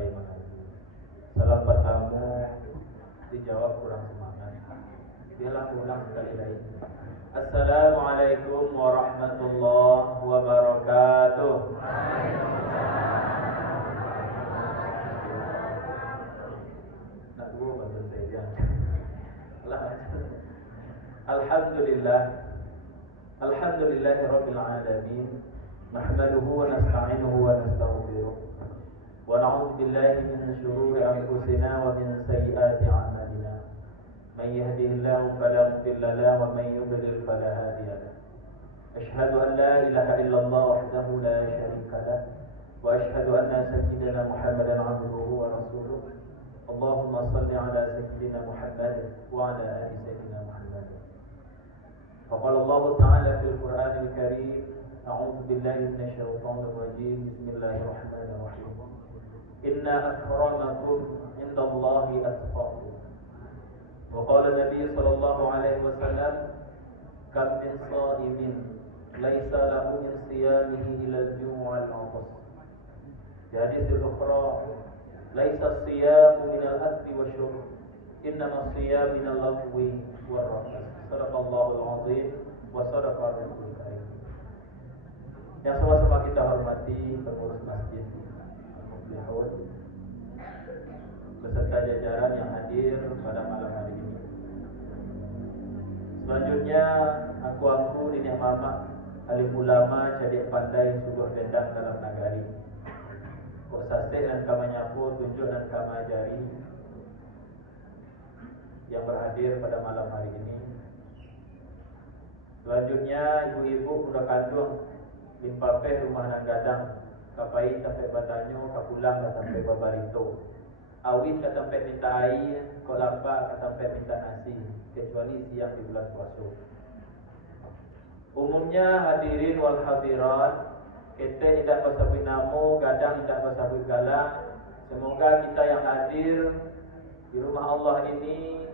sampai mengaji. Salam pertama dijawab kurang semangat. Biarlah ulang sekali lagi. Assalamualaikum warahmatullahi wabarakatuh. Nak dua bantu saya. Alhamdulillah. Alhamdulillahirabbil alamin. Nahmaduhu wa nasta'inuhu wa nastaghfiruh. Wa na'udzu billahi min shururi anfusina wa min sayyiati a'malina. Man yahdihillahu fala mudilla lahu wa man yudlil fala hadiya lahu. Ashhadu an la ilaha illallah wahdahu la syarika lahu wa ashhadu anna sayyidina Muhammadan 'abduhu wa rasuluh. Allahumma shalli 'ala sayyidina Muhammad wa 'ala ali sayyidina Muhammad. Faqala Allah ta'ala fil Qur'anil Karim, a'udzu billahi minasy syaithanir rajim. Bismillahirrahmanirrahim. Inna akramakum indallahi atqakum. Wa qala Nabi sallallahu alaihi wasallam, kam min sha'imin laisa lahu min siyamihi illa al-ju' wal-'atas. Hadis al-ukhra, laisa as-siyam min al-akli wasyurb, innama as-siyam min al-lagwi war-rafath. Sadaqallahu al-'azim wa sadaqa rasulul karim. Yang sama-sama kita hormati pengurus masjid beserta jajaran yang hadir pada malam hari ini. Selanjutnya aku Nenek Mama alim ulama jadi pandai sudah dendang dalam nagari. Kosase dan kamanyapo tunjuk dan kamajari yang berhadir pada malam hari ini. Selanjutnya ibu-ibu udah kandung limpape rumah nan gadang kapai sampai batanyo kapulang sampai babarito. Awit kata sampai minta air, kolapa kata sampai minta nasi, kecuali siang di bulan puasa. Umumnya hadirin wal hadirat, kita tidak bersabui namo, gadang tidak bersabui galang. Semoga kita yang hadir di rumah Allah ini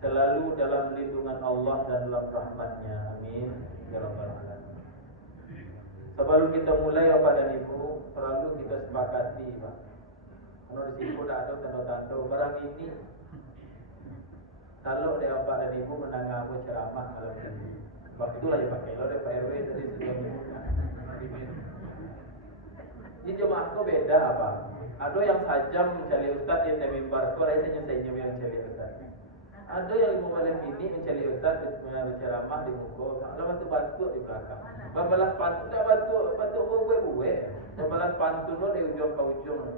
selalu dalam lindungan Allah dan dalam rahmatnya. Amin ya rabbal alamin. Sebelum kita mulai Bapak dan Ibu, perlu kita sepakati Pak. Kalau di sini sudah ada tanda-tanda barang ini. Kalau dia Bapak dan Ibu menanggapi ceramah malam ini, waktu itulah dipakai lo Pak RW tadi sebelumnya. Ini jemaah kok beda apa? Ada yang sajam mencari ustaz yang di mimbar, kok rasanya saya yang mencari ustaz. Ada yang memulai ini mencari ustaz berceramah di muka, lama tu batuk di belakang. Babalas pantun tak batuk buwe. Babalas pantun lo di ujung ke ujung.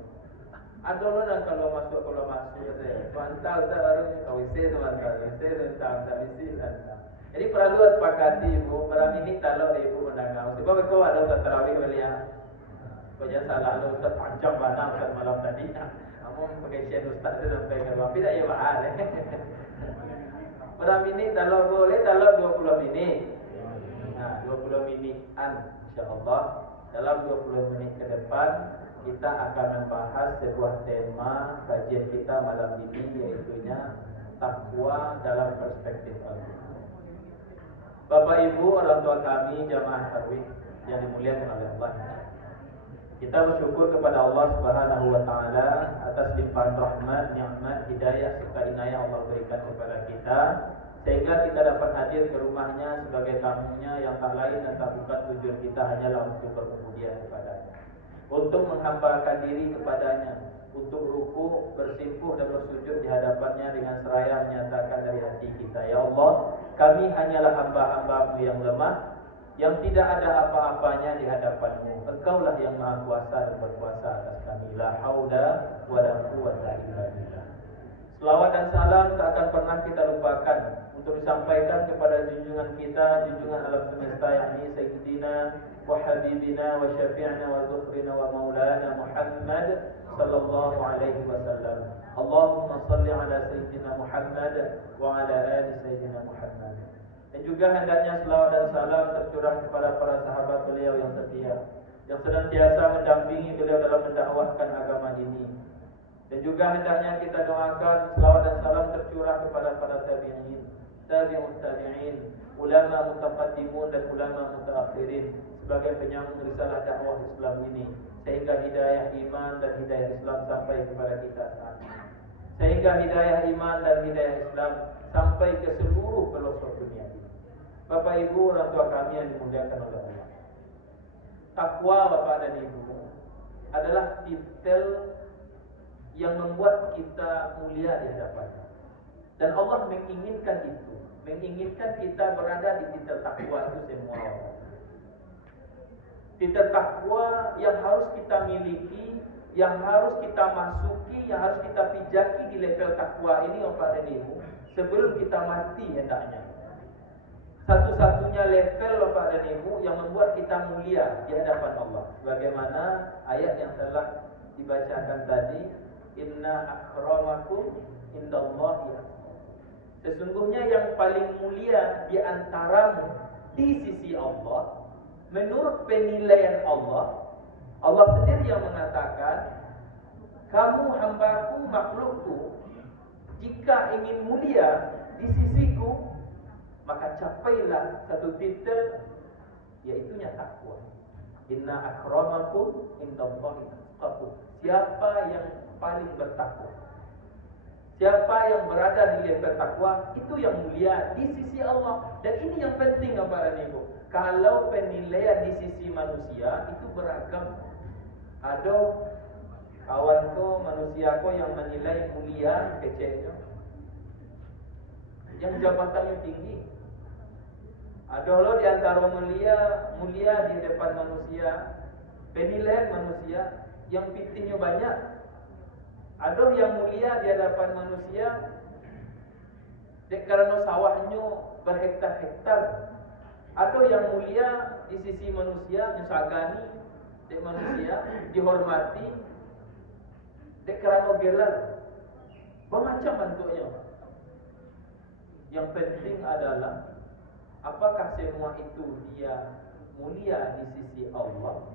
Ada lo dan kalau masuk saya pantal harusnya kau isi tentang misi tentang. Jadi perlu sepakati ibu, malam ini kalau ibu mendengar. Sebab kau ada ustaz tarawih melihat. Kau jangan salah lo ustaz panjang banget ustaz malam tadi. Kamu pakai share ustaz itu sampai ke luar. Tidak ya mahal. Malam ini kalau boleh 20 menit. Nah, 20 menitan insyaallah. Dalam 20 menit ke depan kita akan membahas sebuah tema kajian kita malam ini, yaitu takwa dalam perspektif Al-Quran. Bapak Ibu, orang tua kami, jamaah tarawih yang dimuliakan oleh Allah. Kita bersyukur kepada Allah Subhanahu wa taala atas limpahan rahmat, nikmat, hidayah serta inayah Allah berikan kepada kita sehingga kita dapat hadir ke rumahnya sebagai tamunya yang tak lain dan tak bukan tujuan kita hanyalah untuk berkemudian kepadanya, untuk menghambakan diri kepadanya, untuk ruku, bersimpuh dan bersujud di hadapannya dengan seraya menyatakan dari hati kita, ya Allah, kami hanyalah hamba-hamba-Mu yang lemah, yang tidak ada apa-apanya di hadapan-Mu. Engkaulah yang maha kuasa dan berkuasa atas kami. La haula wa la quwwata illa billah. Selawat dan salam tak akan pernah kita lupakan untuk disampaikan kepada junjungan kita, junjungan alam semesta, yakni Sayyidina wa Habibina wa Syafi'na wa Zukhrina wa Maulana Muhammad sallallahu alaihi wasallam. Allahumma salli ala Sayyidina Muhammad wa ala ali Sayyidina Muhammad. Dan juga hendaknya selawat dan salam tercurah kepada para sahabat beliau yang setia, yang senantiasa mendampingi beliau dalam mendakwahkan agama ini. Dan juga hendaknya kita doakan selawat dan salam tercurah kepada para tabi'in, tabi'ut tabi'in, ulama mutaqaddimun dan ulama mutaakhirin sebagai penyambung risalah dakwah Islam ini, sehingga hidayah iman dan hidayah Islam sampai kepada kita sekarang. Sehingga hidayah iman dan hidayah Islam sampai ke seluruh pelosok dunia ini. Bapak Ibu, orang tua kami yang dimuliakan oleh Allah. Takwa Bapak dan Ibu adalah titel yang membuat kita mulia di hadapannya. Dan Allah menginginkan itu, menginginkan kita berada di titel takwa itu semua orang. Titel takwa yang harus kita miliki, yang harus kita masuki, yang harus kita pijaki di level takwa ini Bapak dan Ibu sebelum kita mati hendaknya. Satu-satunya level Bapak dan Ibu yang membuat kita mulia di hadapan Allah. Bagaimana ayat yang telah dibacakan tadi, inna akramakum indallahi atqakum. Sesungguhnya yang paling mulia di antaramu di sisi Allah, menurut penilaian Allah, Allah sendiri yang mengatakan, kamu hambaku, makhlukku, jika ingin mulia di sisiku, maka capailah satu titel, yaitunya takwa. Inna akramakum indallahi atqakum. Siapa yang paling bertakwa, siapa yang berada di level takwa, itu yang mulia di sisi Allah. Dan ini yang penting Bapak dan Ibu. Kalau penilaian di sisi manusia itu beragam. Ada kawanku, manusiaku yang menilai mulia kecilnya, yang jabatannya tinggi. Ada lo di antara mulia di depan manusia, penilaian manusia yang pitihnya banyak. Ada yang mulia di hadapan manusia karena sawahnya berhektar-hektar. Ada yang mulia di sisi manusia, nyusagani di manusia, dihormati karena gelar. Bermacam bentuknya. Yang penting adalah apakah semua itu dia mulia di sisi Allah,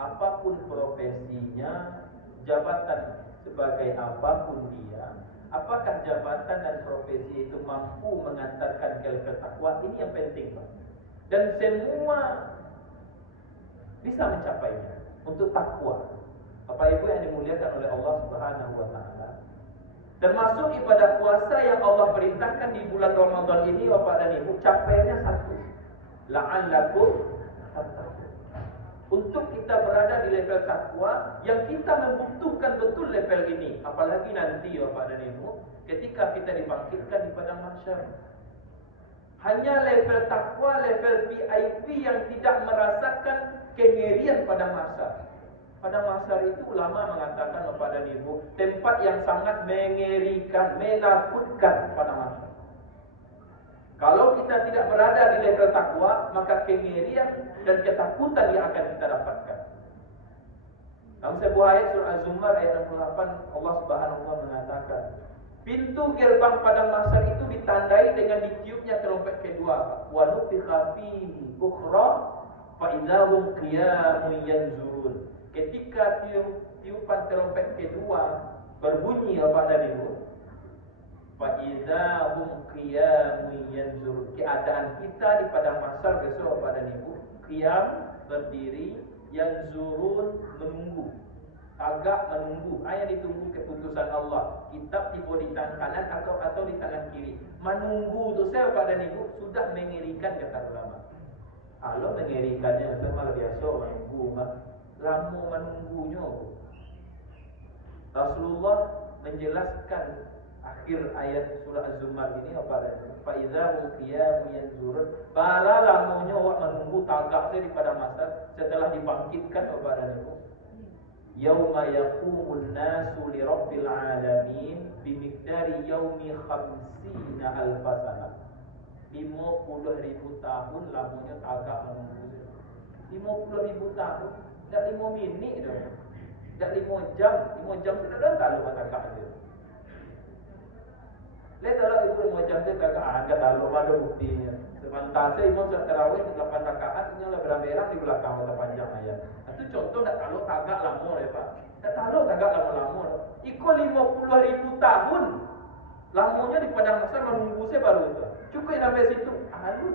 apapun profesinya, jabatan sebagai apapun dia, apakah jabatan dan profesi itu mampu mengantarkan ke level takwa, ini yang penting Pak. Dan semua bisa mencapainya untuk takwa. Bapak Ibu yang dimuliakan oleh Allah Subhanahu wa taala. Termasuk ibadah puasa yang Allah perintahkan di bulan Ramadan ini Bapak dan Ibu, capainya satu. La'allakum tattaqun. Untuk kita berada di level takwa yang kita membutuhkan betul level ini, apalagi nanti Bapak dan Ibu ketika kita dibangkitkan di padang mahsyar. Hanya level takwa, level VIP yang tidak merasakan kengerian pada mahsyar. Pada mahsyar itu ulama mengatakan kepada Ibu, tempat yang sangat mengerikan, menakutkan pada mahsyar. Kalau kita tidak berada di level takwa, maka kengerian dan ketakutan yang akan kita dapatkan. Dalam sebuah ayat surah Az-Zumar ayat 68, Allah Subhanahu wa taala mengatakan, pintu gerbang padang mahsyar itu ditandai dengan ditiupnya terompet kedua. Wa nufikha fihi ukhra fa idahum qiyamun yanzurun. Ketika tiupan terompet kedua berbunyi Bapak dan Ibu, fa idahum qiyamun yanzurun. Keadaan kita di padang mahsyar besok Bapak dan Ibu, qiyam berdiri, yanzurun menunggu. Agak menunggu, hanya ditunggu keputusan Allah. Kitab tiba di tangan kanan atau di tangan kiri. Menunggu itu saya Bapak dan Ibu sudah mengerikan kata ulama. Kalau mengerikannya sama biasa menunggu, lama menunggunya. Rasulullah menjelaskan akhir ayat surah Az-Zumar ini Bapak dan Ibu. Fa idza qiyamun yanzurun. Para lamanya awak menunggu tagak saya di padang mahsyar setelah dibangkitkan Bapak dan Ibu. Yauma yaqumun nasu li rabbil alamin bimiqdari yaumi khamsina alfasana. 50.000 tahun lamanya tagak menunggu. 50.000 tahun, tak 5 minit dah. Tak 5 jam, 5 jam sudah dah lalu tagak dia. Lihatlah Ibu 5 jam saya tagak agak lalu ada buktinya. Sementara imam sudah tarawih 8 rakaat, ini lah berang-berang di belakang kata panjang ayat. Itu contoh tak kalau tagak lama ya Pak. Tak kalau tagak lama-lama. Ikut 50.000 tahun. Lamanya di padang mahsyar menunggu saya baru itu. Cukup sampai situ. Lalu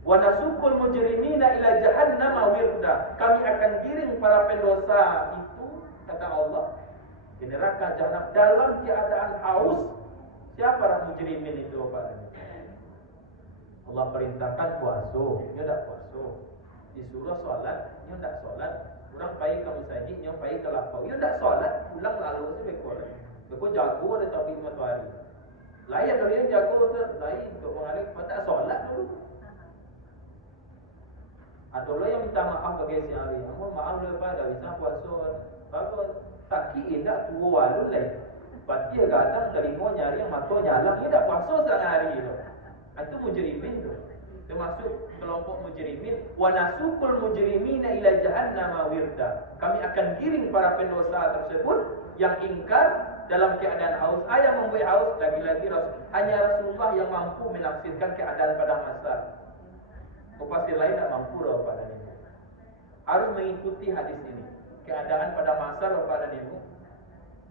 Wa nasukul mujrimina ila jahannam wirda. Kami akan giring para pendosa itu, kata Allah, di neraka jahanam dalam keadaan haus. Siapa para mujrimin itu, Pak? Allah perintahkan puasa, dia tidak puasa. Disuruh sholat, dia tidak sholat. Orang pergi ke masjid, dia pergi ke lapau, dia tidak sholat. Pulang lalu sebekor. Bekor jago ada tapi matahari. Lain dari yang jago, lain untuk mengalir pada sholat dulu. Ada orang yang minta maaf bagi si hari. Aku maaf lah Pak, dah bisa puasa. Bagus. Tak kira tak tua walu lain. Pasti kadang telinga nyari yang mata nyala, dia tak puasa setengah hari tu. Itu mujrimin tu. Termasuk kelompok mujrimin. Wa nasukul mujrimina ila jahannam wirda. Kami akan giring para pendosa tersebut yang ingkar dalam keadaan haus. Ayah membuat haus lagi-lagi hanya Rasulullah yang mampu menafsirkan keadaan pada masa. Pasti lain tak mampu pada ini. Harus mengikuti hadis ini. Keadaan pada masa pada ini.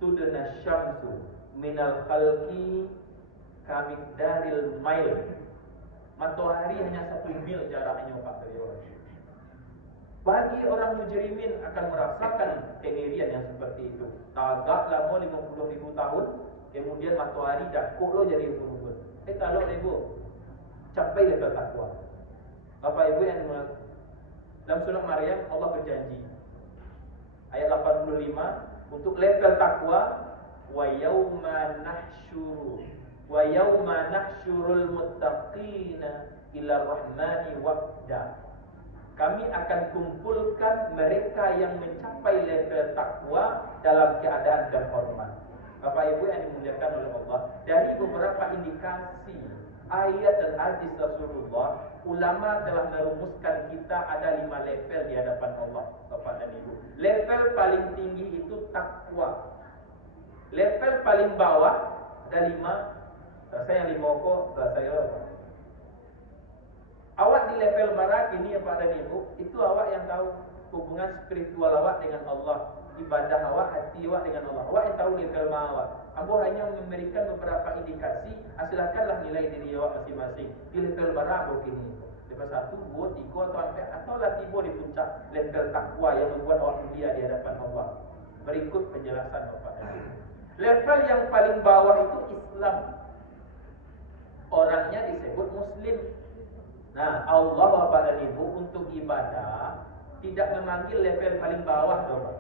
Tudna syamsu minal khalqi kamikdaril mail. Matahari hanya 1 mil jaraknya Pak dari orang. Bagi orang mujrimin akan merasakan kengerian yang seperti itu. Tagak lama 50.000 tahun, kemudian matahari dakuk lo jadi ubun-ubun. Kalau ibu capai level takwa. Bapak Ibu yang dalam surah Maryam Allah berjanji ayat 85 untuk level takwa wa yauma nahsyurul muttaqina ila rahmani wafda. Kami akan kumpulkan mereka yang mencapai level takwa dalam keadaan terhormat. Bapak Ibu yang dimuliakan oleh Allah, dari beberapa indikasi ayat dan hadis Rasulullah, ulama telah merumuskan kita ada 5 level di hadapan Allah, Bapak dan Ibu. Level paling tinggi itu takwa. Level paling bawah ada 5. Saya yang 5 kok, saya apa? Awak di level barat ini ya Pak dan Ibu, itu awak yang tahu hubungan spiritual awak dengan Allah, ibadah awak, hati awak dengan Allah. Awak yang tahu level awak. Ambo hanya memberikan beberapa indikasi, silakanlah nilai diri awak masing-masing. Di level barat begini. Level 1, 2, 3 atau lah tiba di puncak level takwa yang membuat awak mulia di hadapan Allah. Berikut penjelasan Bapak dan Ibu. Level yang paling bawah itu Islam. Orangnya disebut Muslim. Nah, Allah Bapak dan Ibu untuk ibadah tidak memanggil level paling bawah, Bapak.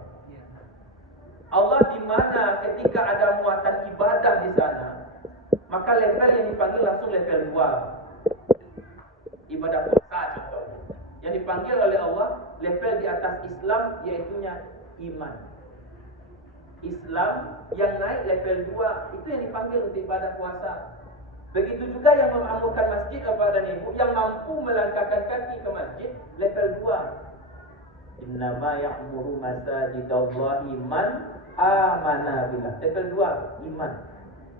Allah di mana ketika ada muatan ibadah di sana, maka level yang dipanggil langsung level 2. Ibadah puasa contohnya. Yang dipanggil oleh Allah level di atas Islam yaitunya iman. Islam yang naik level 2 itu yang dipanggil untuk ibadah puasa. Begitu juga yang memakmurkan masjid Bapak dan Ibu, yang mampu melangkahkan kaki ke masjid level 2. Innama ya'muru masajidallahi man amana billah. Level 2 iman.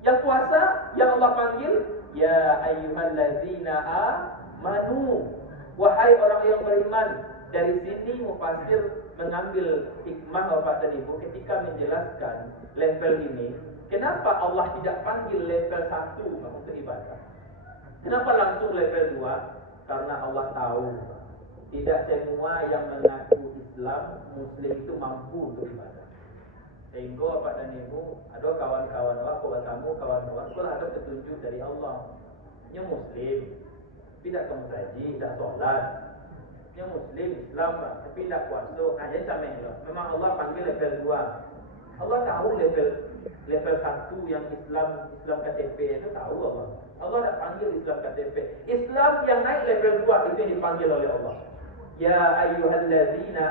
Yang puasa yang Allah panggil ya ayyuhallazina amanu, wahai orang yang beriman. Dari sini mufassir mengambil hikmah Bapak dan Ibu ketika menjelaskan level ini. Kenapa Allah tidak panggil level 1 untuk ibadah? Kenapa langsung level 2? Karena Allah tahu tidak semua yang mengaku Islam, Muslim itu mampu untuk ibadah. Sehingga Bapak dan Ibu, ada kawan-kawan kamu, kawan-kawan, kalau ada petunjuk dari Allah, dia Muslim, tidak ke masjid, tidak sholat, dia Muslim, Islam, tapi tidak puasa, jadi sama lah. Memang Allah panggil level 2. Allah tahu level 1 yang Islam KTP itu tahu Allah. Allah tak panggil Islam KTP. Islam yang naik level 2 itu yang dipanggil oleh Allah. Ya ayyuhallazina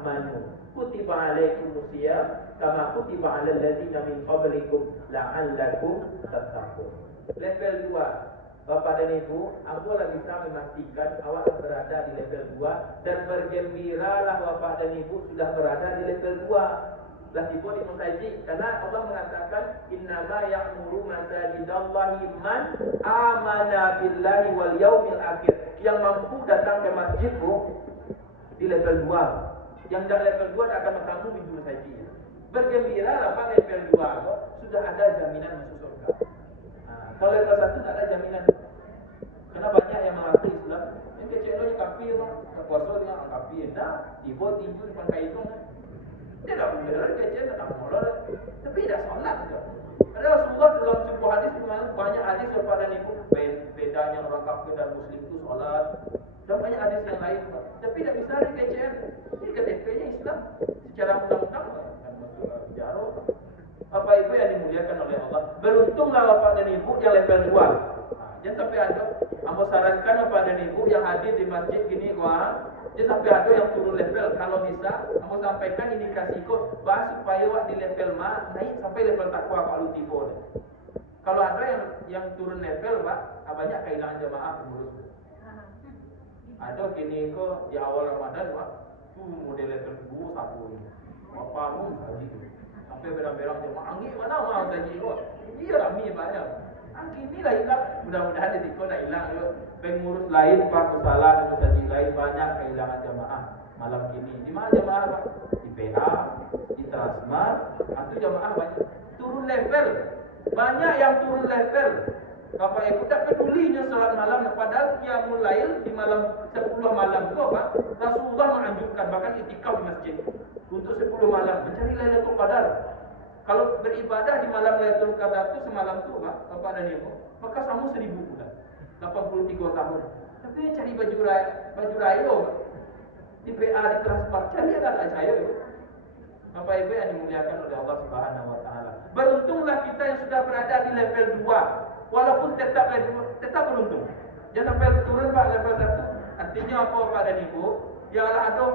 amanu kutiba alaikumusiyam kama kutiba alal ladzina min qablikum la'allakum tattaqun. Level 2. Bapak dan Ibu, ambolah bisa memastikan awak berada di level 2 dan bergembiralah Bapak dan Ibu sudah berada di level 2. Lah tiba di masjid karena Allah mengatakan innama ya'muru masajidallahi man amana billahi wal yaumil akhir. Yang mampu datang ke masjid di level 2. Yang dah level 2 akan kamu di masjid. Bergembiralah Pak level 2 sudah ada jaminan masuk surga. Nah, kalau level 1 tak ada jaminan. Karena banyak yang mengaku Islam, yang kecil angkapi mah, puasa dengan angkapi dah, ibu tinju depan kaitong. Dia tak boleh kecil tak molor, tapi dah solat tu. Ada Rasulullah dalam sebuah hadis banyak hadis kepada niku bedanya orang kafir dan muslim itu solat. Dan banyak hadis yang lain. Tapi tak bisa kecil. Ini KTP-nya Islam secara undang-undang kan masuk jaro. Bapak Ibu yang dimuliakan oleh Allah, beruntunglah Bapak dan Ibu yang level 2. Jangan sampai ada, aku sarankan Bapak dan Ibu yang hadir di masjid gini jangan sampai ada yang turun level. Kalau bisa, aku sampaikan indikasi kod bahas supaya wak di level naik sampai level takwa kalau tiba. Kalau ada yang turun level Pak, banyak kehilangan jamaah pengurus. Ada kini kok di awal Ramadan Pak, model level 2 sabu. Apa pun haji tu. Sampai berang-berang jemaah angin mana mau haji kok. Dia ramai banyak. Angin ni lah hilang. Mudah-mudahan risiko dah hilang. Pengurus lain Pak Kusala dan haji lain banyak kehilangan jemaah malam kini. Di mana jemaah Pak? Di PA, di Transmart, atau jemaah banyak turun level. Banyak yang turun level. Bapak Ibu tak pedulinya solat malam, padahal qiyamul lail di malam 10 malam tu Pak, Rasulullah menganjurkan bahkan itikaf di masjid untuk 10 malam mencari Lailatul Qadar. Kalau beribadah di malam Lailatul Qadar tu semalam tu Bapak dan Ibu, maka sama 1000 bulan. 83 tahun. Tapi cari baju raya di PA di Transport cari ada cahaya itu. Bapak Ibu yang dimuliakan oleh Allah Subhanahu wa taala. Beruntunglah kita yang sudah berada di level 2. Walaupun tetap beruntung. Jangan sampai turun Pak level 1. Artinya apa Pak dan Ibu? Janganlah aduh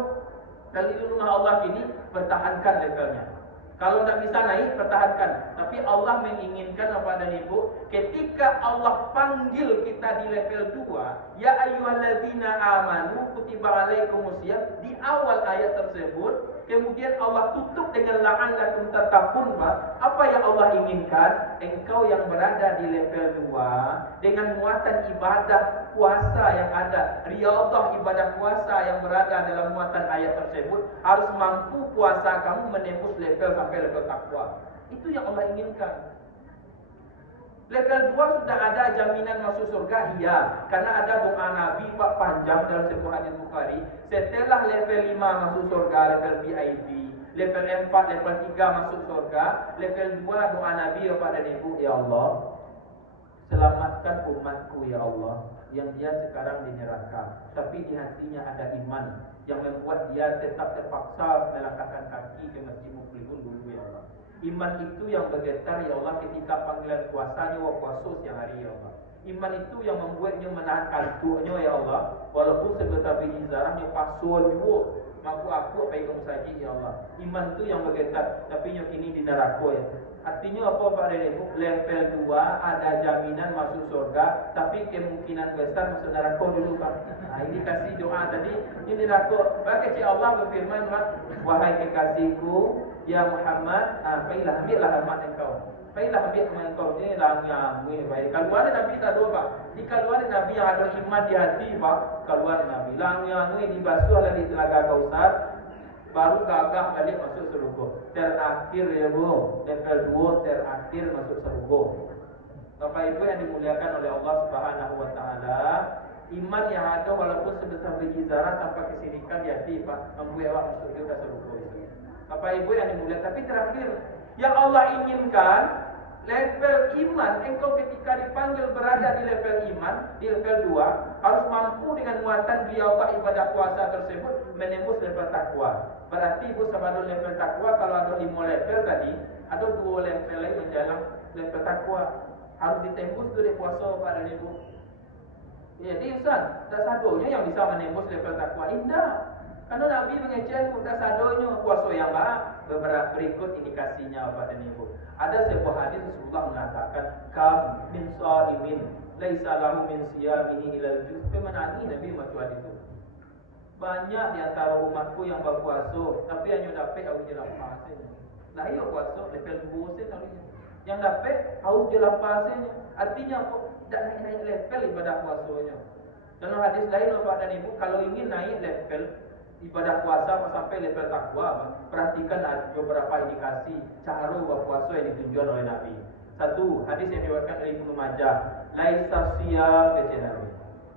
dari rumah Allah ini pertahankan levelnya. Kalau tidak bisa naik, pertahankan. Tapi Allah menginginkan Bapak dan Ibu, ketika Allah panggil kita di level 2, ya ayyuhalladzina amanu kutiba alaikumusiyam, di awal ayat tersebut, kemudian Allah tutup dengan la'allakum tattaqun. Apa yang Allah inginkan? Engkau yang berada di level 2 dengan muatan ibadah puasa yang ada, riyadhah ibadah puasa yang berada dalam muatan ayat tersebut, harus mampu puasa kamu menembus level sampai level takwa. Itu yang Allah inginkan. Level 2 sudah ada jaminan masuk surga, iya. Karena ada doa Nabi Pak panjang dalam sebuah hadis Bukhari. Setelah level 5 masuk surga, level VIP. Level 4, level 3 masuk surga. Level 2 doa Nabi kepada Ibu, ya Allah, selamatkan umatku ya Allah, yang dia sekarang di neraka, tapi di hatinya ada iman yang membuat dia tetap terpaksa melangkahkan kaki ke Masjid Muflihun dulu ya Allah. Iman itu yang bergetar ya Allah ketika panggilan puasanya wa puasa siang hari ya Allah. Iman itu yang membuatnya menahan kantuknya ya Allah, walaupun sebesar biji zarahnya pasul juga. Mampu aku apa yang saja ya Allah. Iman itu yang bergetar, tapi yang kini di neraka ya. Artinya apa Pak Ibu? Level 2 ada jaminan masuk surga, tapi kemungkinan besar masuk neraka dulu Pak. Nah, ini kasih doa tadi, ini neraka. Maka Allah berfirman, wahai kekasihku, ya Muhammad, baiklah ambillah rahmat engkau. Baiklah ambil rahmat engkau ni langnya baik. Kalau ada Nabi tak doa Pak. Jika keluar Nabi yang ada iman di hati Pak, keluar Nabi langnya dibasuh lagi telaga Kausar, baru gagah balik masuk surga. Terakhir ya Bu, level 2 terakhir masuk surga. Bapak Ibu yang dimuliakan oleh Allah Subhanahu wa taala, iman yang ada walaupun sebesar biji zarah tanpa kesirikan di hati Pak, membuat awak masuk ke surga. Bapak Ibu yang dimuliakan, tapi terakhir yang Allah inginkan level iman, engkau ketika dipanggil berada di level iman, di level 2, harus mampu dengan muatan riyadhah ibadah puasa tersebut menembus level takwa. Berarti Ibu sebelum level takwa, kalau ada 5 level tadi, ada 2 level lain menjalan level takwa. Harus ditembus dari puasa Pak dan Ibu. Jadi Ustaz, tak sadonya yang bisa menembus level takwa indah. Karena Nabi mengecek mudah sadonya puasa yang baik. Beberapa berikut indikasinya Bapak dan Ibu. Ada sebuah hadis Rasulullah mengatakan, kam min shaimin laisa lahu min siyamihi ilal juz. Pemenangi Nabi macam hadis itu. Banyak di antara umatku yang berpuasa, tapi hanya dapat haus je lapasnya. Nah, iya puasa level 2 sen tadi. Yang dapat haus je lapasnya. Artinya apa? Tak naik level ibadah puasanya. Dalam hadis lain Bapak dan Ibu, kalau ingin naik level ibadah puasa sampai level takwa, perhatikan ada beberapa indikasi cara berpuasa yang ditunjukkan oleh Nabi. Satu, hadis yang diriwayatkan oleh Ibnu Majah, laisa siyam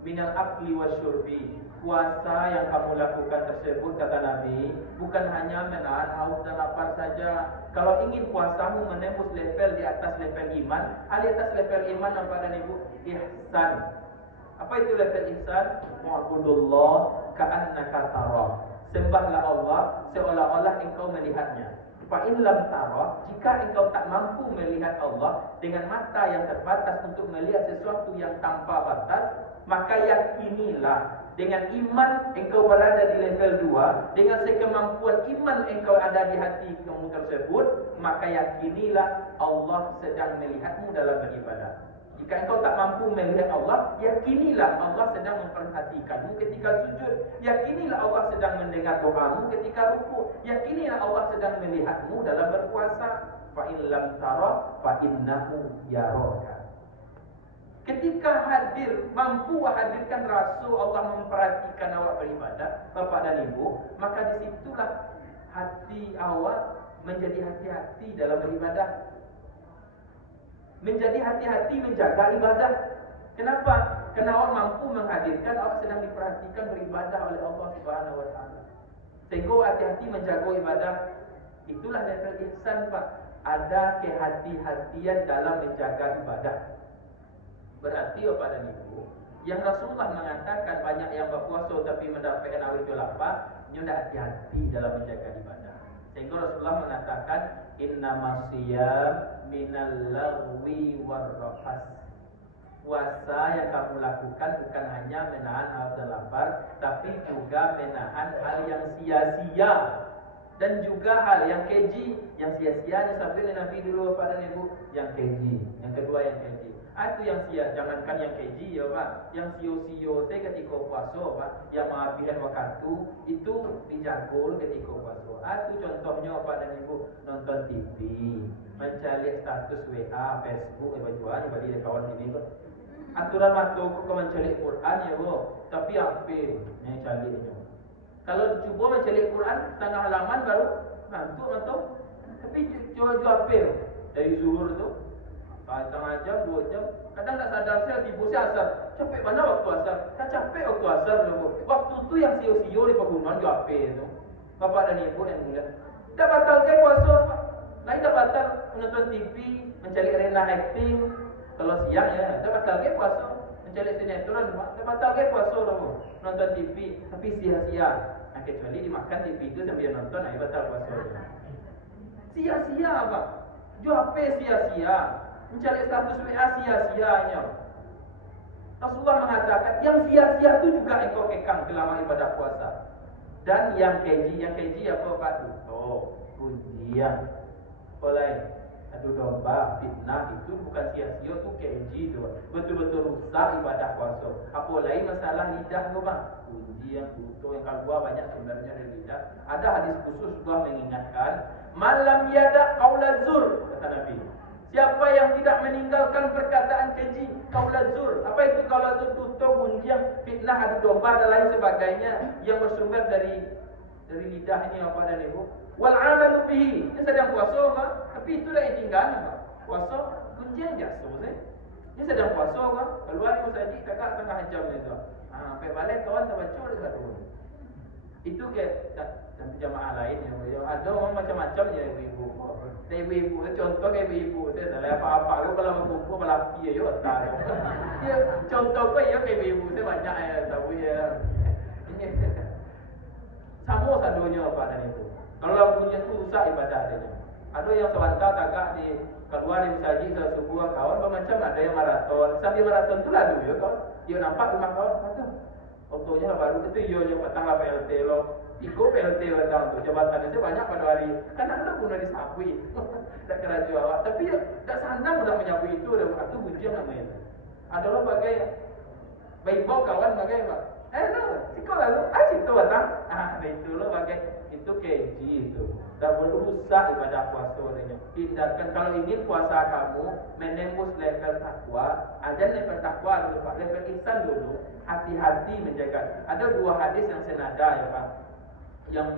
minal akli wasyurbi puasa yang kamu lakukan tersebut, kata Nabi, bukan hanya menahan haus dan lapar saja. Kalau ingin puasamu menembus level di atas level iman, di atas level iman apa dan ibu? Ihsan. Apa itu level ihsan? Mu'budullah ka'annaka tarah. Sembahlah Allah seolah-olah engkau melihatnya. Fa in lam tara, jika engkau tak mampu melihat Allah dengan mata yang terbatas untuk melihat sesuatu yang tanpa batas, maka yakinilah dengan iman engkau berada di level 2, dengan sekemampuan iman engkau ada di hati kamu tersebut, maka yakinilah Allah sedang melihatmu dalam beribadah. Jika engkau tak mampu melihat Allah, yakinilah Allah sedang memperhatikanmu ketika sujud. Yakinilah Allah sedang mendengar doamu ketika ruku. Yakinilah Allah sedang melihatmu dalam berpuasa. Fa in lam tara fa innahu yaraka. Ketika hadir, mampu hadirkan rasul Allah memperhatikan awak beribadah, Bapak dan Ibu, maka disitulah hati awak menjadi hati-hati dalam beribadah. Menjadi hati-hati menjaga ibadah. Kenapa? Karena awak mampu menghadirkan awak sedang diperhatikan beribadah oleh Allah Subhanahu wa taala. Sehingga hati-hati menjaga ibadah. Itulah level ihsan, Pak. Ada kehati-hatian dalam menjaga ibadah. Berarti Bapak dan Ibu, yang Rasulullah mengatakan banyak yang berpuasa tapi mendapatkan awet lapar, nyonya hati-hati dalam menjaga ibadah. Sehingga Rasulullah mengatakan innamas siyam minal lagwi warrafas. Puasa yang kamu lakukan bukan hanya menahan haus dan lapar, tapi juga menahan hal yang sia-sia dan juga hal yang keji. Yang sia-sia sampai Nabi dulu Bapak dan Ibu, yang keji. Yang kedua yang keji. Itu yang sia, jangankan yang keji ya Pak, yang sio-sio saya ketika puasa Pak, yang menghabiskan waktu itu dijagol ketika puasa. Itu contohnya Pak dan Ibu, nonton TV, mencari status WA, Facebook, baju bagi kawan ini Pak. Aturan masuk ke mencari Quran ya Bu, tapi apa yang cari ini? Kalau coba mencari Quran setengah halaman baru ngantuk atau, tapi jual apa dari zuhur tu? Setengah jam, 2 jam. Kadang tak sadar saya tiba saya asar. Capek mana waktu asar? Tak capek waktu asar dulu. Waktu tu yang sio-sio di pegunungan juga apa itu. Bapak dan Ibu yang mulia. Tak batal ke puasa Pak. Lain tak batal menonton TV, mencari arena acting. Kalau siang ya, tak batal ke puasa. Mencari sinetron Pak. Tak batal ke puasa dulu. Nonton TV, tapi sia-sia. Nah, kecuali dimakan TV itu sambil nonton, ayo batal puasa. Sia-sia Pak. Jual apa sia-sia? Mencari status WA sia-sianya. Rasulullah mengatakan yang sia-sia itu juga engkau kekang selama ibadah puasa. Dan yang keji apa Pak? Oh, ujian. Oleh adu domba, fitnah itu bukan sia-sia, itu keji itu. Betul-betul rusak ibadah puasa. Apalagi masalah lidah tu Bang. Ujian, butuh yang kedua banyak sebenarnya dari lidah. Ada hadis khusus juga mengingatkan, malam yada qaula zur, kata Nabi. Siapa yang tidak meninggalkan perkataan keji, qaula zur. Apa itu qaula zur? Tutup, ujian, fitnah, adu domba dan lain sebagainya yang bersumber dari lidah ini apa dan Ibu. Wal amalu bihi. Dia sedang puasa Pak, tapi itulah yang tinggalnya Pak. Puasa ujian biasa sih. Dia sedang puasa Pak, keluar di masjid kakak setengah jam itu. Sampai balik kawan tak baca dia satu. Itu kayak dan jamaah lain ya. Ada orang macam-macam ya ibu-ibu. Dan ibu-ibu contoh kayak ibu-ibu saya salah apa-apa kalau berkumpul balapi ya tak. Ya contoh kayak ibu-ibu saya banyak ya tahu ya. Sama sadonya Pak dan Ibu. Kalau punya tu rusak ibadah dia. Ada yang sebentar tagak di keluar di masjid sebuah kawan macam ada yang maraton. Sambil maraton tu lalu ya kawan. Dia nampak rumah kawan kata. Fotonya baru itu yo petang lah PLT lo. Iko PLT datang untuk jabatan itu banyak pada hari. Kan ada guna disapui. Tak kira jual. Tapi tak sandang sudah menyapui itu dah waktu ujian namanya. Adalah bagai baik bau kawan bagai Pak. Siko lalu itu datang. Itu lo bagai itu keji itu. Tak boleh rusak ibadah puasa adanya. Hindarkan kalau ingin puasa kamu menembus level takwa, ada level takwa dulu Pak, level ihsan dulu. Hati-hati menjaga. Ada 2 hadis yang senada ya Pak, yang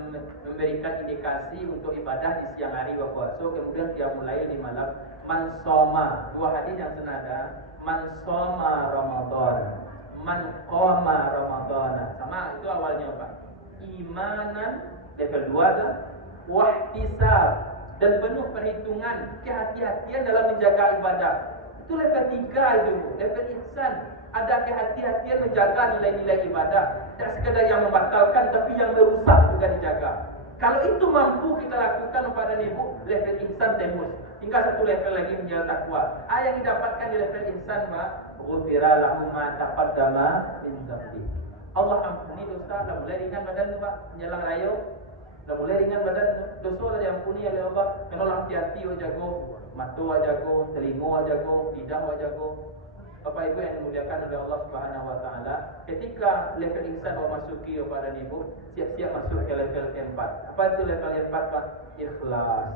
memberikan indikasi untuk ibadah di siang hari berpuasa, kemudian dia mulai di malam. Man soma, 2 hadis yang senada. Man soma Ramadan man qama ramadhana. Sama itu awalnya Pak. Imanan level 2 dah. Wahtisab dan penuh perhitungan, kehati-hatian dalam menjaga ibadah. Itu level 3 itu, level ihsan. Ada kehati-hatian menjaga nilai-nilai ibadah. Tak sekadar yang membatalkan, tapi yang merusak juga dijaga. Kalau itu mampu kita lakukan pada ibu, level ihsan tembus. Hingga satu level lagi menjadi takwa. Yang didapatkan di level ihsan ghufira lahu ma taqaddama min dzambi. Allah ampuni dosa, dah mulai ringan badan tu Pak, menjelang raya. Dah mulai ringan badan tu. Dosa dah diampuni oleh Allah. Kena hati-hati awak jago, mata awak jago, telinga awak jago, lidah awak jago. Bapak Ibu yang dimuliakan oleh Allah Subhanahu wa taala, ketika level ihsan awak masuki pada ibu, siap-siap masuk ke level keempat. Apa itu level keempat Pak? Ikhlas.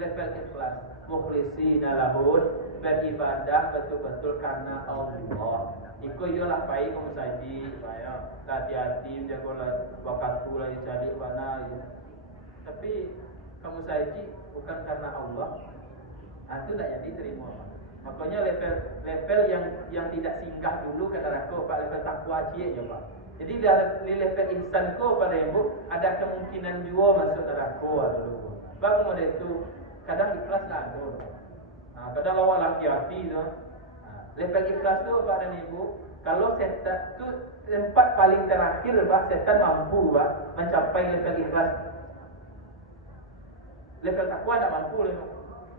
Level ikhlas. Mukhlishina lahud, beribadah betul-betul karena Allah. Iko iyalah baik kamu saji, saya hati-hati jaga waktu lah dicari mana ya. Tapi kamu saji bukan karena Allah, itu tidak jadi terima. Makanya level yang tidak singgah dulu ke neraka Pak, level takwa cie je Pak. Jadi di level ihsan ko pada ibu ada kemungkinan juga masuk neraka dulu. Bang model itu kadang ikhlas lah tu. Kadang lawan hati-hati tu. Level ikhlas tu Pak dan Ibu, kalau setan tu tempat paling terakhir Pak, setan mampu Pak mencapai level ikhlas. Level takwa tak mampu Pak.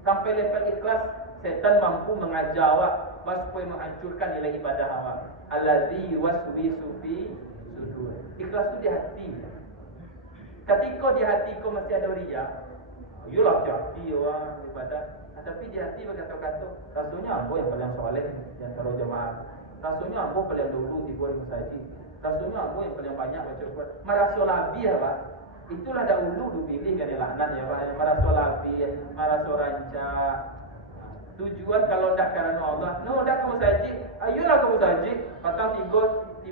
Sampai level ikhlas setan mampu mengajar Pak supaya menghancurkan nilai ibadah awak. Allazi yuwaswisu fi sudur. Ikhlas tu di hati. Ketika di hati kau masih ada riya, yulah di hati orang ibadah. Tapi di hati berkata-kata, rasanya apa yang paling soleh yang taruh jemaah, rasanya apa paling dulu di buat saji, rasanya apa yang paling banyak baca Quran. Marasolabi ya Pak, itulah dahulu dipilih kan laknat ya Pak. Marasolabi, marasoranca. Tujuan kalau dah karena Allah, dah kamu saji, ayolah kamu saji, patang tiba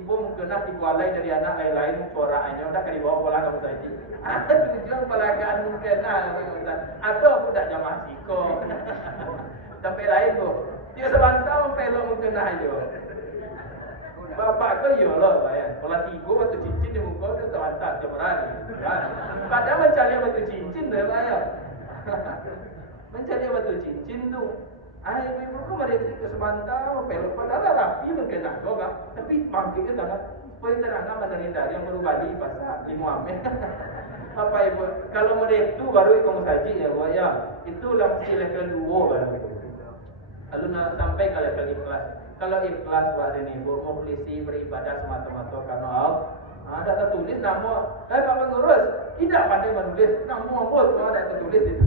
mengkena alai dari anak lain-lain suaranya, dah kan dibawa pola kamu saji. Tujuan pelagaan mengkena, atau aku tak jamaah siko. Sampai lain tu, dia sebantau pelok mengkena aja. Bapak kau iyalah Pak ya, pola tiga batu cincin di muka tu sebantau jemaran. Padahal mencari batu cincin dah Pak ya. Mencari batu cincin tu. Ibu-ibu kau mereka kesebantau pelok padahal rapi mengkena kau Pak. Tapi bangkitnya sangat supaya terang dari yang berubah di pasal di Muhammad. Bapak Ibu, kalau model itu baru kamu saji ya Pak ya. Itulah mesti level 2 baru itu. Lalu sampai ke level ikhlas. Kalau ikhlas Pak dan Ibu mukhlisi beribadah semata-mata karena Allah. Ada tertulis nama, Pak pengurus tidak pandai menulis nama apa? Ada tertulis itu.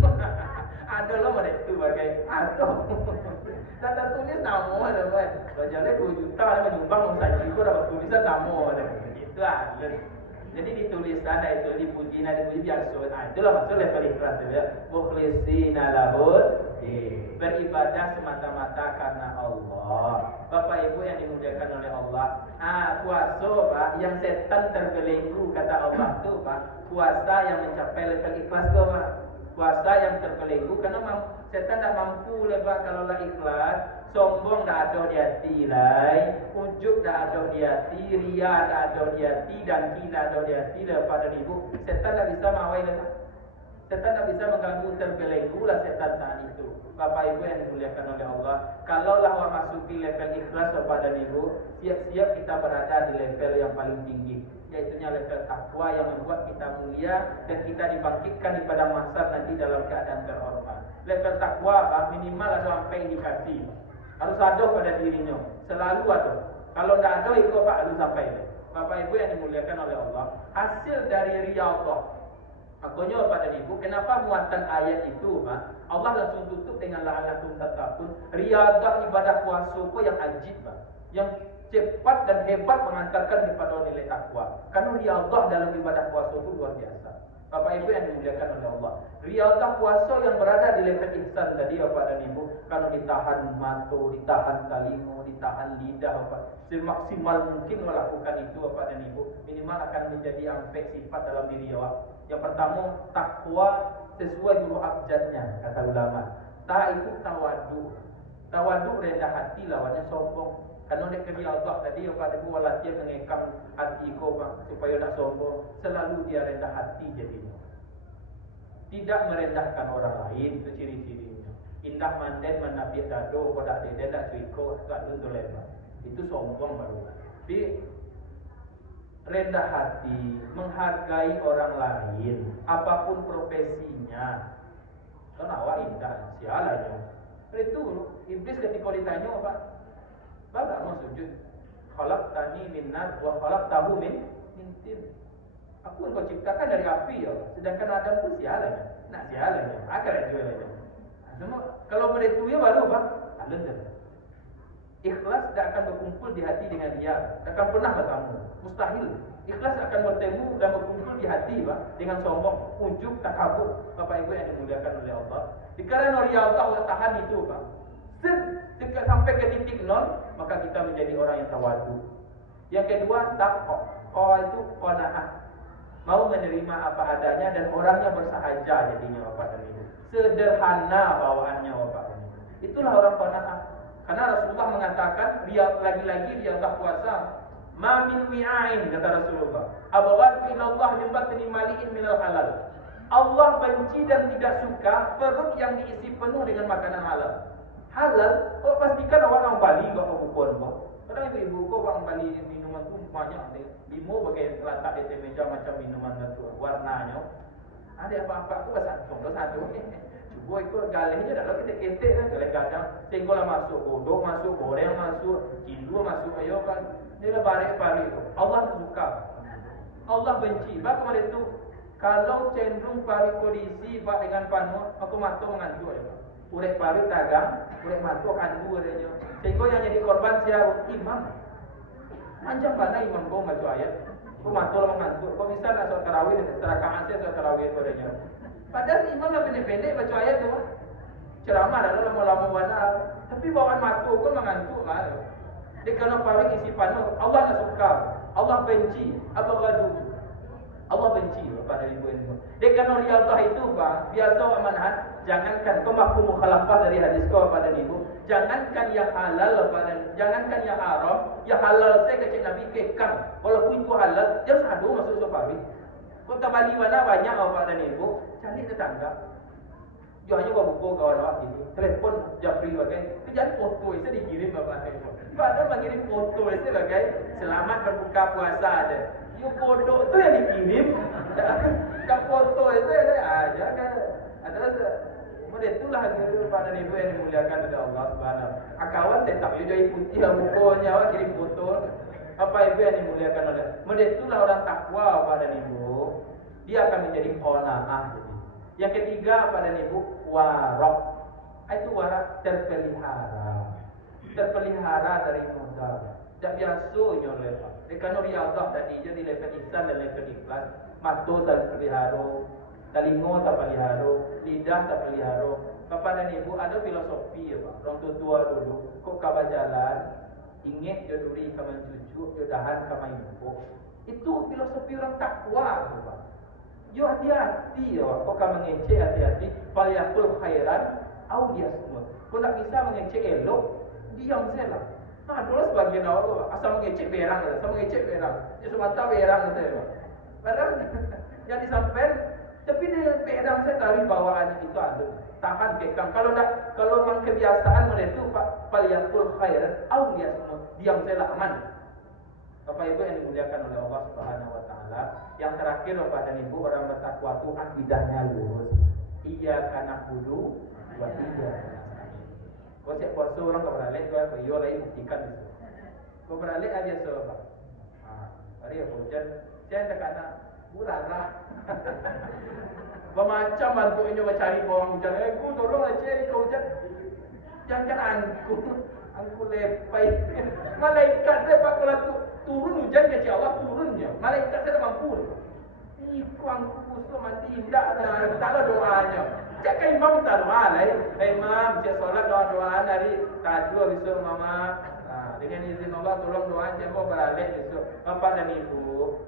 Ada loh model itu bagai ada. Dan tertulis nama ada Pak. Bajalnya 2 juta menyumbang saji itu dapat tulisan nama ada. Itu ada. Jadi ditulis ada itu dipuji biasa. Itulah maksud level ikhlas ya. Mukhlishina lahud, beribadah semata-mata karena Allah. Bapak Ibu yang dimuliakan oleh Allah. Puasa Pak, yang setan terbelenggu kata Allah tu Pak. Puasa yang mencapai level ikhlas tu Pak. Puasa yang terbelenggu karena setan tak mampu Pak kalau lah ikhlas. Sombong tak ada di hati lai, ujub tak ada di hati, ria tak ada di hati, dan tidak ada di hati pada ibu. Setan tak bisa mawai lah. Setan tak bisa mengganggu terbelenggu lah setan saat itu. Bapak Ibu yang dimuliakan oleh Allah, kalaulah awak masuki level ikhlas pada ibu, siap-siap kita berada di level yang paling tinggi, yaitunya level takwa yang membuat kita mulia dan kita dibangkitkan di padang mahsyar nanti dalam keadaan terhormat. Level takwa minimal ada sampai indikasi. Harus ada pada dirinya, selalu ada. Kalau tidak ada, itu Pak harus sampai. Bapak Ibu yang dimuliakan oleh Allah, hasil dari riyadhah. Makanya pada ibu, kenapa muatan ayat itu Pak? Allah langsung tutup dengan la'allakum tattaqun. Riyadhah ibadah puasa itu yang ajib Pak, yang cepat dan hebat mengantarkan kepada nilai takwa. Karena riyadhah dalam ibadah puasa itu luar biasa. Bapak Ibu yang dimuliakan oleh Allah, riyadhah puasa yang berada di level ihsan tadi Bapak dan Ibu, kalau ditahan mata, ditahan telinga, ditahan lidah Bapak, semaksimal mungkin melakukan itu Bapak dan Ibu, minimal akan menjadi aspek sifat dalam diri awak. Yang pertama, takwa sesuai huruf abjadnya kata ulama. Ta itu tawadu. Tawadu rendah hati lawannya sombong. Karena nek kerja Allah tadi pada gua latihan mengekang hati kau supaya tak sombong, selalu dia rendah hati jadinya. Tidak merendahkan orang lain, itu ciri-cirinya. Indah manden menapik dado, kodak dede tak cuiko, selalu tu lebar. Itu sombong baru. Tapi rendah hati, menghargai orang lain, apapun profesinya. Kenapa indah sialanya? Itu iblis ketika ditanya apa? Bapak mau sujud. Khalaqtani min nar wa khalaqtahu min tin. Aku engkau ciptakan dari api ya. Sedangkan Adam itu sialanya. Nah sialanya. Akar itu aja. Kalau mereka ya baru apa? Alun saja. Ikhlas tidak akan berkumpul di hati dengan dia. Tak akan pernah bertemu. Mustahil. Ikhlas akan bertemu dan berkumpul di hati dengan sombong, ujub, takabur. Bapak Ibu yang dimuliakan oleh Allah. Dikarenakan Allah tahan itu Pak. Sampai ke titik nol, maka kita menjadi orang yang tawadu. Yang kedua, taqwa. Taqwa itu qanaah. Mau menerima apa adanya dan orangnya bersahaja jadinya Bapak dan Ibu. Sederhana bawaannya Bapak dan Ibu. Itulah orang qanaah. Karena Rasulullah mengatakan, dia lagi-lagi dia tak puasa. Ma min wi'ain kata Rasulullah. Abghadu ila Allah min batni mali'in minal halal. Allah benci dan tidak suka perut yang diisi penuh dengan makanan halal. Halal, kau pastikan orang Bali kau bukan kau. Kadang ibu-ibu kau orang Bali minuman tu banyak deh. Limo bagai letak di meja macam minuman tu warnanya. Ada apa-apa tu satu, satu. Coba ikut galihnya dah kita ketek kan kadang-kadang. Sehinggalah masuk godok, masuk goreng, masuk cindu, masuk ayo kan. Dia dah barik-barik tu. Allah suka. Allah benci. Bahkan itu kalau cenderung parik kondisi pak dengan panu, aku mato mengantuk ya. Urek parik dagang, urek mato kandu adanya. Sehingga yang jadi korban siapa? Imam. Anjang mana imam kau baca ayat? Kau mato lah mengantuk. Kau bisa nak soal tarawih, serakahan saya soal tarawih adanya. Padahal imam lah pendek-pendek baca ayat tu. Ceramah dah lama-lama mana. Tapi bawaan mato kau mengantuk lah. Dia kena parik isi panu. Allah nak suka. Allah benci. Apa gaduh? Allah benci pada ibu-ibu. Dia kena riyadhah itu biasa manhaj. Jangankan kau mampu mukhalafah dari hadis kau pada ibu. Jangankan yang halal jangankan yang haram, yang halal saya kecil Nabi kekang. Walaupun itu halal, jangan sadu masuk safari. Kota Bali mana banyak bapak dan ibu, cari tetangga. Dia hanya buku kawan awak ini. Telepon Japri bagai, jangan foto itu dikirim bapak ibu. Padahal mengirim foto itu bagai selamat berbuka puasa ada. Yung foto tu yang dikirim, tak foto itu ada aja kan. Adalah itulah pada ibu yang dimuliakan oleh Allah Subhanahu. Akawan tetap juga ikuti bukunya, awak kirim foto. Apa ibu yang dimuliakan oleh? Itulah orang takwa pada ibu. Dia akan menjadi qanaah. Yang ketiga pada ibu waraq. Itu waraq terpelihara. Terpelihara dari mudah. Tak biasa nyolah. Kerana riyadhah tadi jadi level ihsan dan level ikhlas. Mata tak pelihara, telinga tak pelihara, lidah tak pelihara. Bapak dan ibu ada filosofi ya Pak. Orang tua dulu, kok kabar jalan, ingat je duri kaman cucu, je dahan kaman ibu. Itu filosofi orang takwa Pak. Yo hati-hati ya, kok kaman ngecek hati-hati. Falyakul khairan au liyasmut. Kau nak bisa mengecek elok, diam saja. Adalah sebagian orang asal mengecek berang, asal mengecek berang. Dia semata berang saya. Padahal yang disampaikan, tapi dia berang saya tahu bawaan itu ada. Tahan kekang. Kalau memang kebiasaan mereka itu falyatul khair, awliya semua diam saya aman. Bapak Ibu yang dimuliakan oleh Allah Subhanahu Wa Taala. Yang terakhir Bapak dan Ibu orang bertakwa itu akidahnya lurus. Iyyaka na'budu wa iyyaka kau siap puasa orang kau beralih kau apa? Yo lagi buktikan itu. Kau beralih aja sebab. Hari aku hujan, saya tak kena burara. Bermacam bantu ini mencari bawang hujan. Aku tolong aja kau hujan. Jangan aku lepai. Malaikat saya pak kalau turun hujan kecil Allah turunnya. Malaikat saya mampu. Iku aku so mati tidak ada doanya. Cakap imam tak doa lah. Imam cak solat doa dari tadi besok mama. Dengan izin Allah tolong doa cak mau beralih besok. Bapak dan ibu,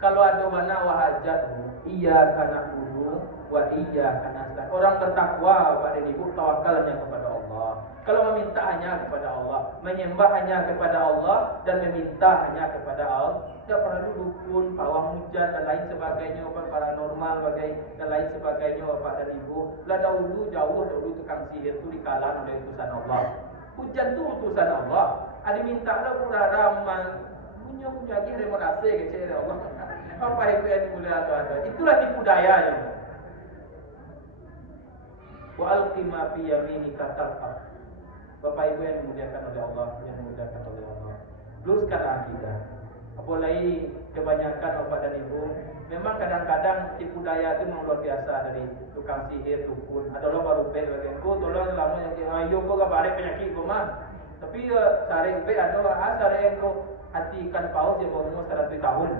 kalau ada mana wahajat, iya kana guru, wa iya kana. Orang bertakwa Bapak dan ibu tawakalnya kepada Allah. Kalau meminta hanya kepada Allah, menyembah hanya kepada Allah, dan meminta hanya kepada Allah, tidak perlu dukun, pawang hujan dan lain sebagainya, paranormal dan lain sebagainya, Bapak dan Ibu. Lah dahulu tukang sihir itu dikalah oleh utusan Allah. Hujan itu utusan Allah. Ada minta lah pura ramal, punya lagi terima kasih kepada Allah. Apa itu yang dimuliakan ada? Itulah tipu daya ya. Wa alqi ma fi yaminika talqaf. Bapak Ibu yang dimuliakan oleh Allah, luruskan akidah. Apalagi kebanyakan Bapak dan Ibu, memang kadang-kadang tipu daya itu memang luar biasa dari tukang sihir, dukun. Ada orang baru pay bagian ko, tolong lama yang ayo ko ka bare penyakit ko mah. Tapi sare pe ada sare ko hati ikan paus ya baru 100 tahun.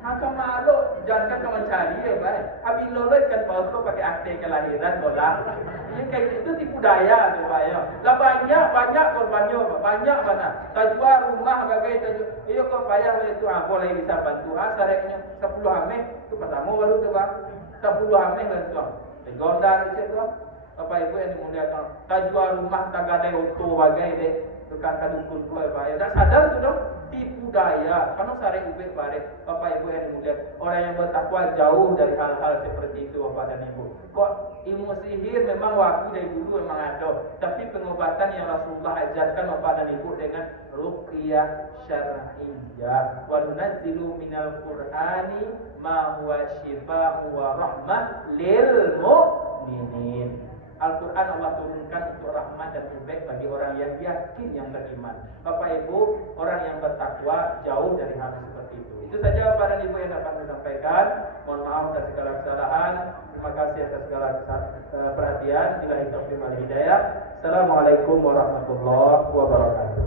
Maka malu jangan kau mencari ya baik. Abi lolo ikan paus ko pakai akte kelahiran bola. Ini kayak itu tipu daya tuh Pak ya. Lah banyak korbannya Pak. Banyak mana. Tajwa rumah bagai tajwa. Iyo kau payah itu boleh bisa bantu. Sareknya 10 ameh itu pertama baru tuh Pak. 10 ameh lah tuh. Gondar itu tuh. Bapak Ibu yang dimuliakan. Tajwa rumah tagadai auto bagai deh. Tukang kadukun pula Pak ya. Dah sadar tuh dong. Tipu daya. Karena sare ubek bare. Bapak Ibu yang dimuliakan. Orang yang bertakwa jauh dari hal-hal seperti itu Bapak dan Ibu. Kok ilmu sihir memang waktu dari dulu memang ada. Tapi pengobatan yang Rasulullah ajarkan Bapak dan Ibu dengan ruqyah syar'iyyah. Wa nunazzilu minal Qur'ani ma huwa shifaa'u wa rahmah lil mu'minin. Al-Quran Allah turunkan untuk rahmat dan baik bagi orang yang yakin, yang beriman. Bapak Ibu, orang yang bertakwa jauh dari hal seperti itu. Itu saja Bapak dan Ibu yang dapat saya sampaikan. Mohon maaf atas segala kesalahan. Terima kasih atas segala perhatian. Billahi taufiq wal hidayah. Assalamualaikum warahmatullahi wabarakatuh.